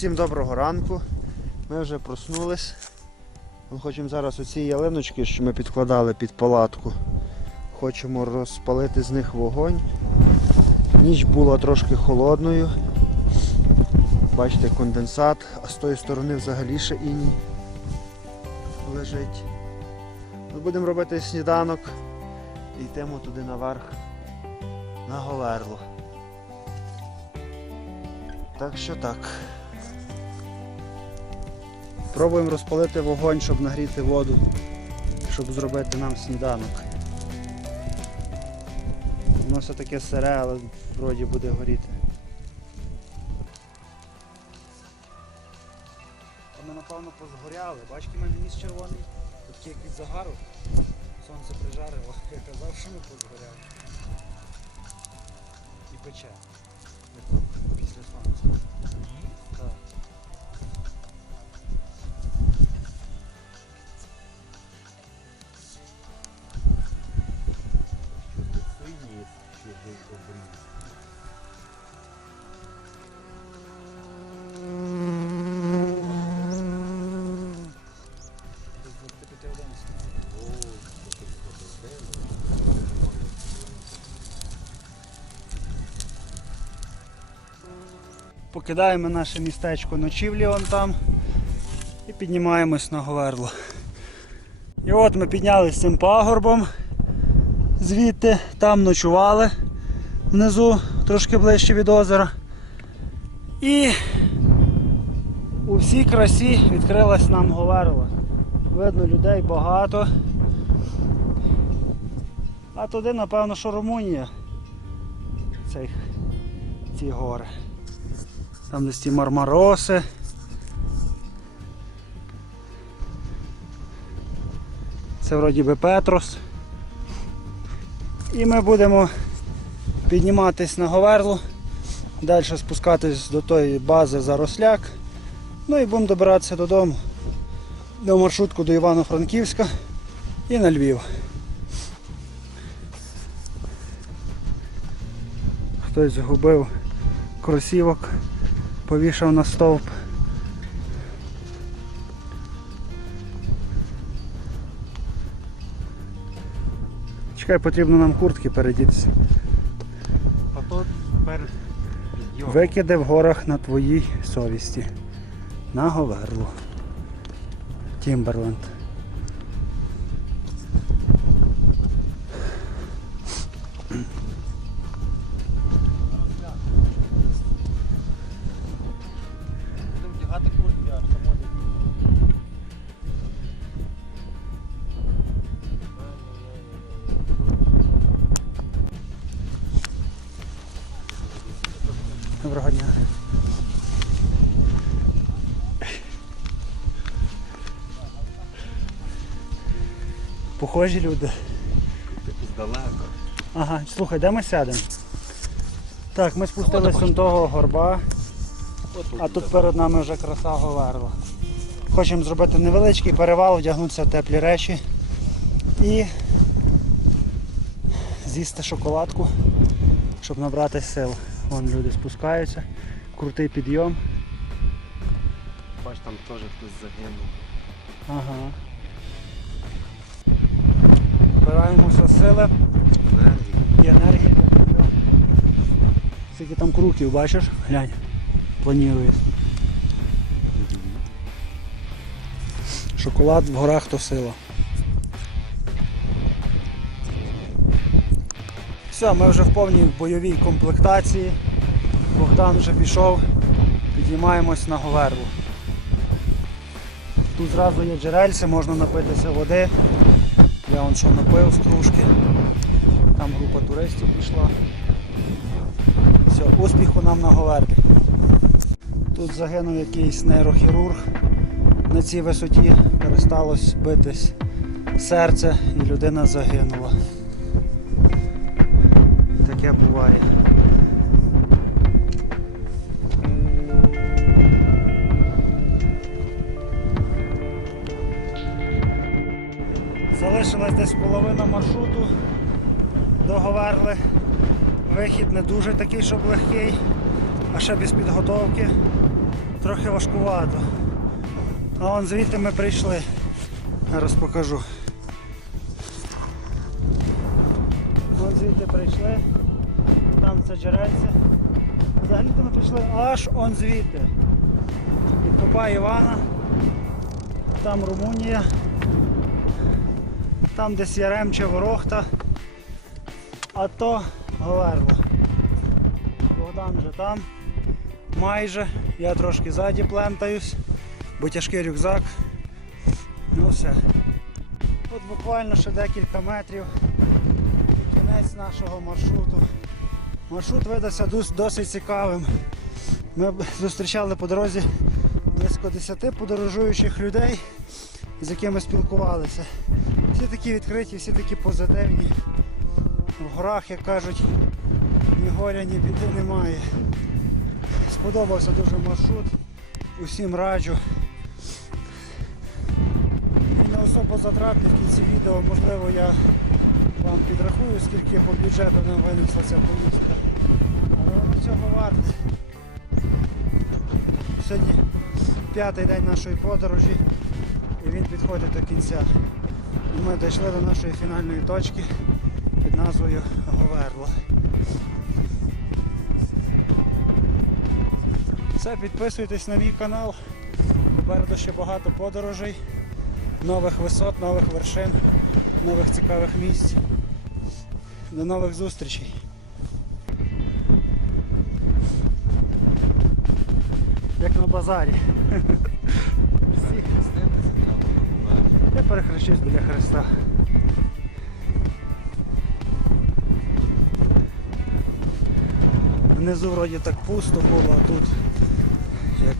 Всім доброго ранку. Ми вже проснулись. Ми хочемо зараз оці ялиночки, що ми підкладали під палатку. Хочемо розпалити з них вогонь. Ніч була трошки холодною. Бачите, конденсат, а з тої сторони взагалі ще іній лежить. Ми будемо робити сніданок і йдемо туди наверх на Говерло. Так що так. Пробуємо розпалити вогонь, щоб нагріти воду, щоб зробити нам сніданок. Воно все таке сире, але вроді буде горіти. Ми напевно позгоряли. Бачите, мене ніс червоний, такий як від загару. Сонце прижарило. Я казав, що ми позгоряли. І пече. Після сонця. Покидаємо наше містечко ночівлі вон там і піднімаємось на Говерло. І от ми піднялися цим пагорбом звідти, там ночували внизу, трошки ближче від озера. І у всій красі відкрилась нам Говерло. Видно, людей багато. А туди, напевно, що Румунія. Цей, ці гори. Там десь ті мармароси. Це вроді би Петрос. І ми будемо підніматись на Говерлу, далі спускатись до тої бази Заросляк. Ну і будемо добиратися додому. До маршрутку до Івано-Франківська і на Львів. Хтось загубив кросівок повішав на стовп. Чекай, потрібно нам куртки передітися. А то тепер. Викиди в горах на твоїй совісті. На Говерлу. Тімберленд. Похожі люди. Здалеко. Ага, слухай, де ми сядемо? Так, ми спустилися з того горба, а тут перед нами вже краса Говерла. Хочемо зробити невеличкий перевал, вдягнутися в теплі речі і з'їсти шоколадку, щоб набрати сил. Вон люди спускаються, крутий підйом. Бач, там теж хтось загинув. Ага. Набираємося сили і енергії. Скільки там круків, бачиш? Глянь, планує. Шоколад в горах то сила. Все, ми вже в повній бойовій комплектації. Богдан вже пішов, підіймаємось на Говерлу. Тут зразу є джерельце, можна напитися води. Я вон що напив з кружки. Там група туристів пішла. Все, успіху нам на Говерлі. Тут загинув якийсь нейрохірург. На цій висоті пересталось битись серце і людина загинула. Таке буває. Залишилась десь половина маршруту до Говерли. Вихід не дуже такий, щоб легкий, а ще без підготовки. трохи важкувато. А вон звідти ми прийшли. Зараз покажу. Вон звідти прийшли. Там це джерельце. Взагалі-то ми прийшли аж он звідти. Від Попа Івана. Там Румунія. Там десь Яремче, Ворохта. А то Говерло. Богдан вже там. Майже. Я трошки ззаді плентаюсь, бо тяжкий рюкзак. Ну все. От буквально ще декілька метрів. і Кінець нашого маршруту. Маршрут видався досить цікавим. Ми зустрічали по дорозі близько 10 подорожуючих людей, з якими спілкувалися. Всі такі відкриті, всі такі позитивні. В горах, як кажуть, ні горя, ні біди немає. Сподобався дуже маршрут. Усім раджу. Він не особо затратний в кінці відео, можливо я вам підрахую, скільки по бюджету нам винесла ця поїздка. Але воно цього варте. Сьогодні п'ятий день нашої подорожі і він підходить до кінця. І ми дійшли до нашої фінальної точки під назвою Говерло. Все, підписуйтесь на мій канал. Попереду ще багато подорожей, нових висот, нових вершин, нових цікавих місць. До нових зустрічей. Як на базарі. Я перехрещусь біля Христа. Внизу вроді так пусто було, а тут як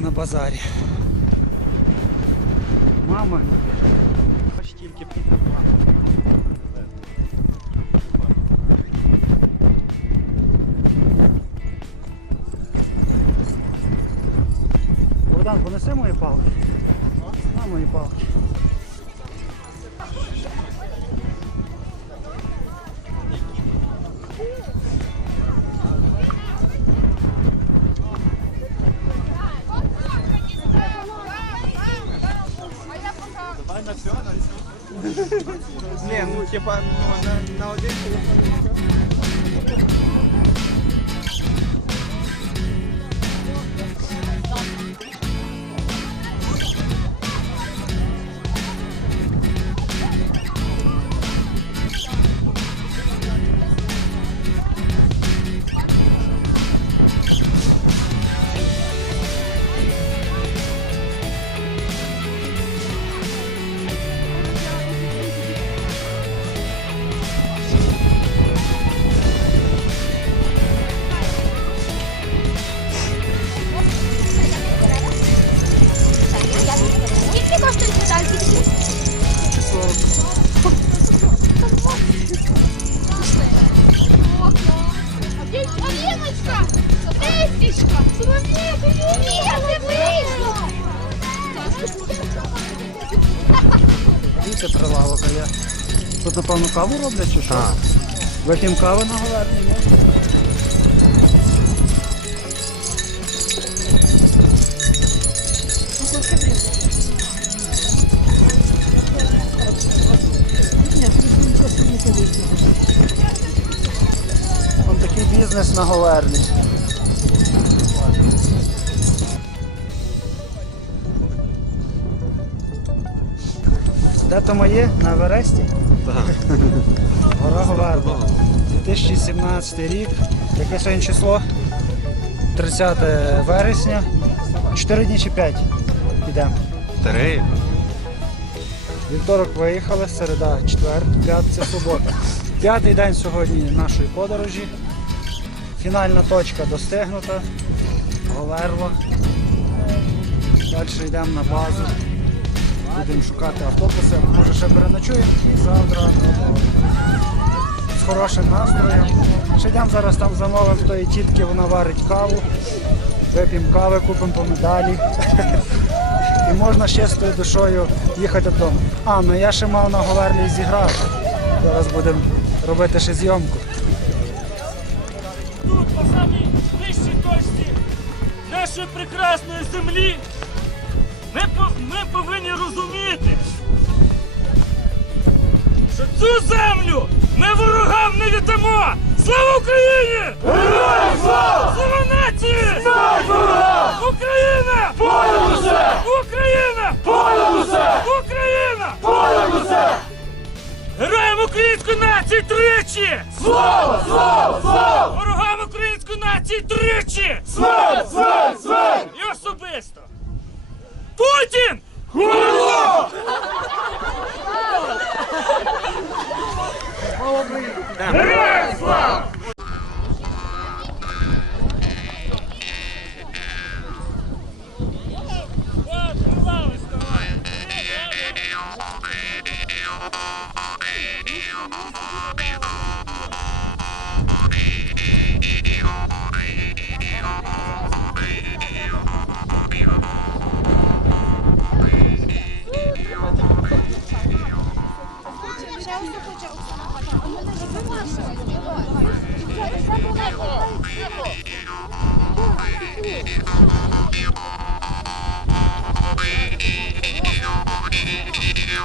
на базарі. Мама не. Хоч тільки. Богдан, понеси мої палки. Мої палки. Не, ну типа ну, на, на один телефон Вип'ємо кави на говерні, ні? Вон такий бізнес на говерні. Де то моє? На Евересті? Гора Говерла. 2017 рік. Яке сьогодні число? 30 вересня. 4 дні чи 5 підемо. Три. Вівторок виїхали, середа, четвер, п'ятниця, субота. П'ятий день сьогодні нашої подорожі. Фінальна точка достигнута. Говерло. Далі йдемо на базу. Будемо шукати автобуси. Може ще переночуємо і завтра з хорошим настроєм. Ще йдемо зараз там замовимо в тої тітки, вона варить каву. Вип'ємо кави, купимо по медалі. І можна ще з тою душою їхати додому. А, ну я ще мав на Говерлі зіграти. Зараз будемо робити ще зйомку. тут по самій вищій точці, нашої прекрасної землі, ми, ми повинні розуміти, що цю землю ми ворогам не віддамо! Слава Україні! Героям слава! Слава нації! Смерть ворогам! Україна! Понад усе! Україна! Понад усе! Україна! Понад усе! Героям української нації тричі! Слава! Слава! Слава! Ворогам української нації тричі! Смерть! Смерть! Смерть! І особисто! Путін! Хуйло! Героям слава!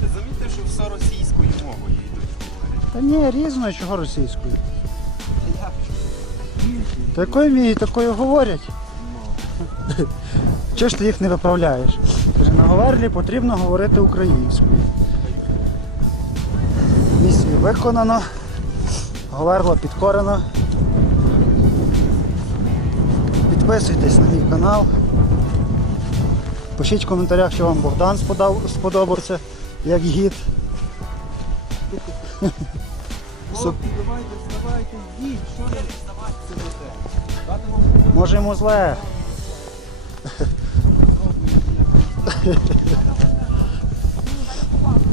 Ти замітив, що все російською мовою йдуть говорять. Та ні, різно, чого російською. Такою вміють, такою говорять. Чого ж ти їх не виправляєш? Каже, на Говерлі потрібно говорити українською. Місію виконано. Говерло підкорено. Підписуйтесь на мій канал. Пишіть в коментарях, що вам Богдан сподобався як гід. Суп. Давайте, вставайте, йдіть, що сидите? Дати вам Може йому зле.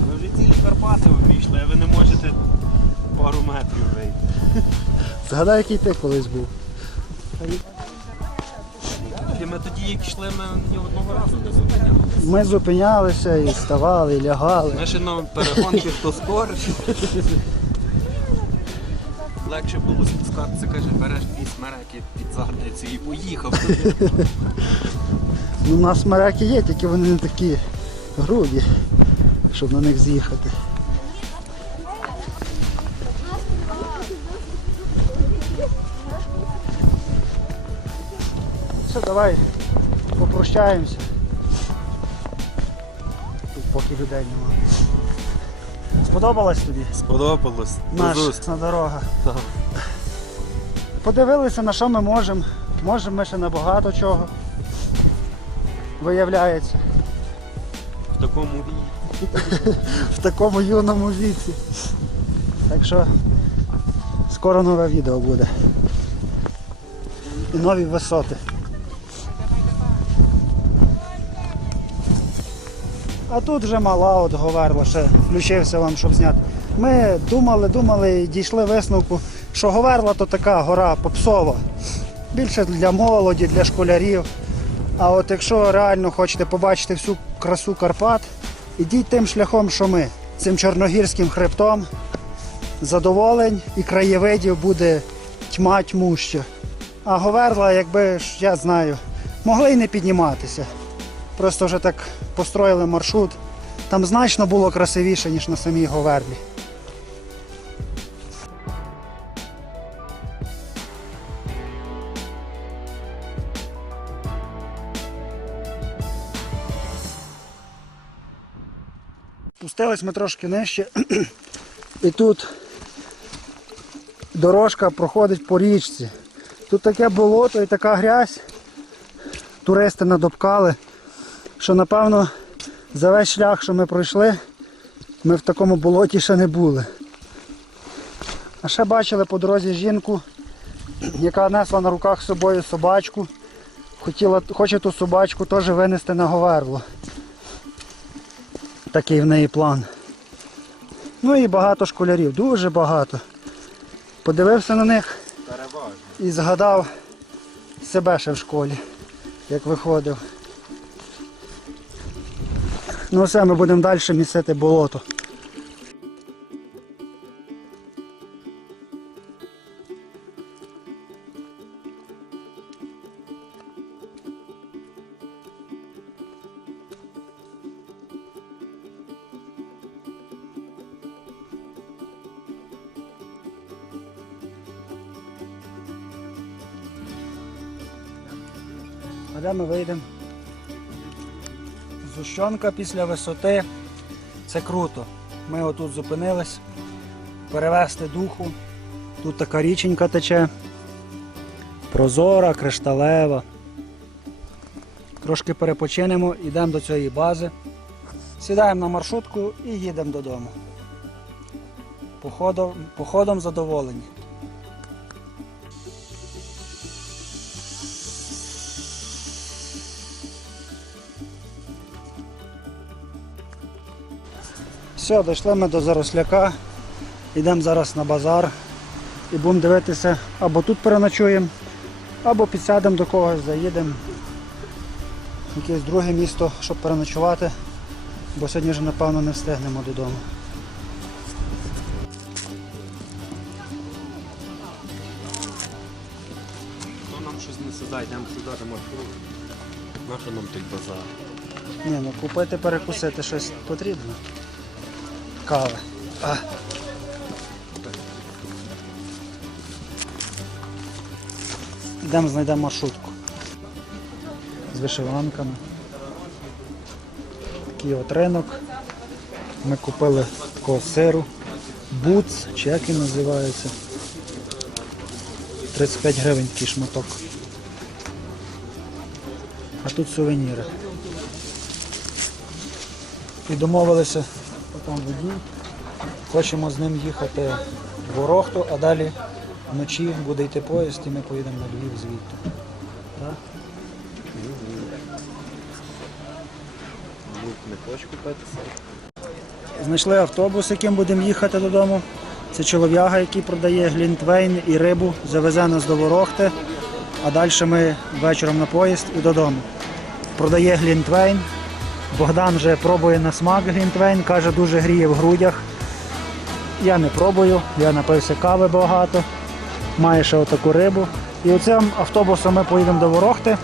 Ви вже цілі Карпати обійшли, а ви не можете пару метрів вийти. Згадай, який ти колись був. Ми тоді, як йшли, ми ні одного разу не зупиняли. Ми зупинялися і вставали, і лягали. Ми ще на перегонки хто скорше. Легше було спускатися, каже, береш дві смереки під задницю і поїхав. Ну, у нас смереки є, тільки вони не такі грубі, щоб на них з'їхати. Все, давай попрощаємося. Тут поки людей нема. Сподобалась тобі Сподобалось. наша дорога? Так. Подивилися, на що ми можемо. Можемо ми ще на багато чого. Виявляється. В такому віці. в такому юному віці. Так що скоро нове відео буде. І нові висоти. А тут вже мала от Говерла, ще включився вам, щоб зняти. Ми думали, думали і дійшли висновку, що Говерла то така гора попсова. Більше для молоді, для школярів. А от якщо реально хочете побачити всю красу Карпат, ідіть тим шляхом, що ми, цим чорногірським хребтом, задоволень і краєвидів буде тьма тьмуща. А Говерла, якби ж я знаю, могли й не підніматися. Просто вже так построїли маршрут. Там значно було красивіше, ніж на самій Говерлі. Спустились ми трошки нижче. І тут дорожка проходить по річці. Тут таке болото і така грязь. Туристи надопкали, що напевно за весь шлях, що ми пройшли, ми в такому болоті ще не були. А ще бачили по дорозі жінку, яка несла на руках з собою собачку. Хотіла, хоче ту собачку теж винести на говерло. Такий в неї план. Ну і багато школярів, дуже багато. Подивився на них і згадав себе ще в школі, як виходив. Ну все, ми будемо далі місити болото. А де ми вийдемо? Зущонка після висоти. Це круто. Ми отут зупинились, перевести духу. Тут така річенька тече. Прозора, кришталева. Трошки перепочинемо, йдемо до цієї бази. Сідаємо на маршрутку і їдемо додому. Походом, походом задоволені. Все, дійшли ми до заросляка. Йдемо зараз на базар і будемо дивитися, або тут переночуємо, або підсядемо до когось, заїдемо в якесь друге місто, щоб переночувати, бо сьогодні вже напевно не встигнемо додому. То нам щось не сюди, йдемо сюди маршруту. Нащо нам той базар? Ні, ну купити, перекусити щось потрібно. Кави. Йдемо знайдемо маршрутку. З вишиванками. Такий от ринок. Ми купили такого сиру. Буц, чи як він називається. 35 гривень такий шматок. А тут сувеніри. І домовилися там водій. Хочемо з ним їхати в Ворохту, а далі вночі буде йти поїзд і ми поїдемо на Львів звідти. Знайшли автобус, яким будемо їхати додому. Це чолов'яга, який продає глінтвейн і рибу, завезе нас до Ворохти, а далі ми вечором на поїзд і додому. Продає глінтвейн. Богдан вже пробує на смак глінтвейн, каже, дуже гріє в грудях. Я не пробую, я напився кави багато, має ще отаку рибу. І оцим автобусом ми поїдемо до Ворохти.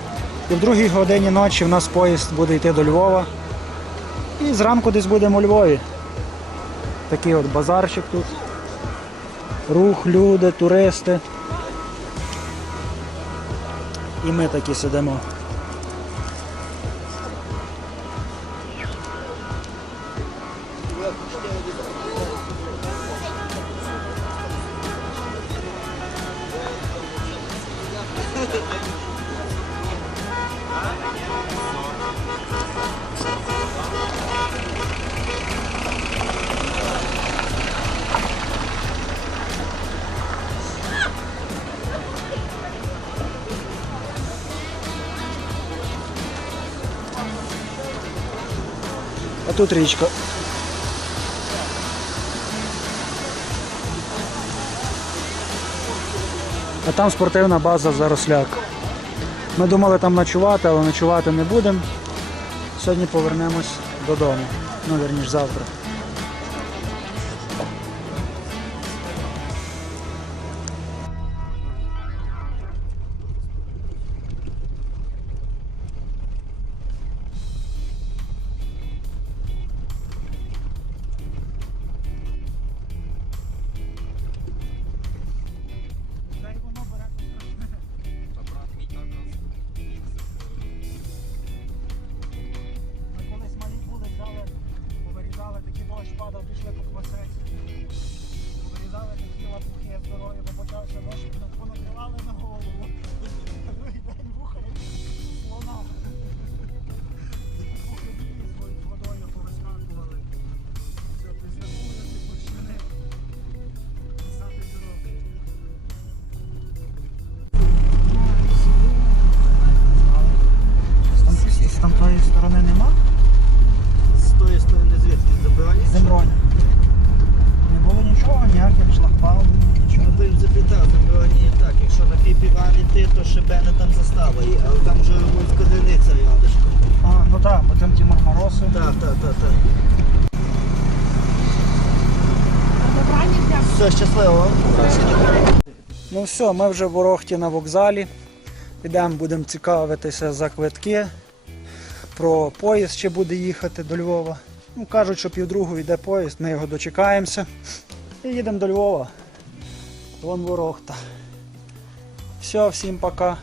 І в другій годині ночі в нас поїзд буде йти до Львова. І зранку десь будемо у Львові. Такий от базарчик тут. Рух, люди, туристи. І ми такі сидимо. Тут річка. А там спортивна база Заросляк. Ми думали там ночувати, але ночувати не будемо. Сьогодні повернемось додому. Ну, вірніш, завтра. Падав, пішли по квасець. Вирізали такі лапухи здорові, бо почався дощ, понакривали на голову. Ну другий день вухарі шибени там застава є, але там вже вузька границя рядишком. А, ну так, потім ті мармароси. Так, так, так, так. Все, щасливо. Ну все, ми вже в Ворохті на вокзалі. Підемо, будемо цікавитися за квитки. Про поїзд ще буде їхати до Львова. Ну, кажуть, що півдругу йде поїзд, ми його дочекаємося. І їдемо до Львова. Вон Ворохта. Все, всім пока.